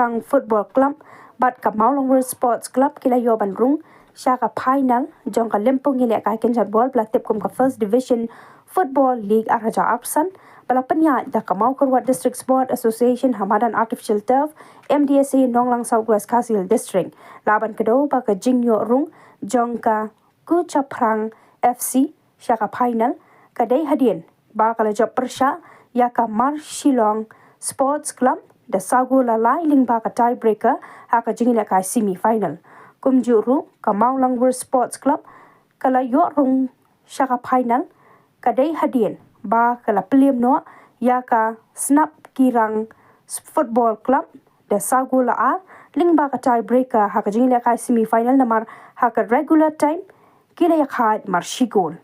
Kuchaphrang Football Club batกับ Mawlangwir Sports Club กีฬายบันรุงชากับ Final จองกับเล่มปงยิเลกายเกนจัดบอลปลาเต็บกุมกับ First Division Football League อาราจาอัพซันปลาปัญญาจากกับ Mawlangwir District Sport Association Hamadan Artificial Turf MDSA นองลัง South West Kasil District ลาบันกระโดบกับจิงโยรุงจองกับ Kuchaphrang FC ชากับ Final กระได้ฮะเดียนบากระจับประชายากับ Marshilong Sports Club the Sagula Lai Lingbaka tiebreaker haka jingila kai semi final kumjuru ka Mawlangwir Sports Club kala yorung shaka final kadai hadien ba kala plem no yaka snap kirang football club the Sagula a Lingbaka tiebreaker haka jingila kai semi final namar haka regular time kila yakha marshigol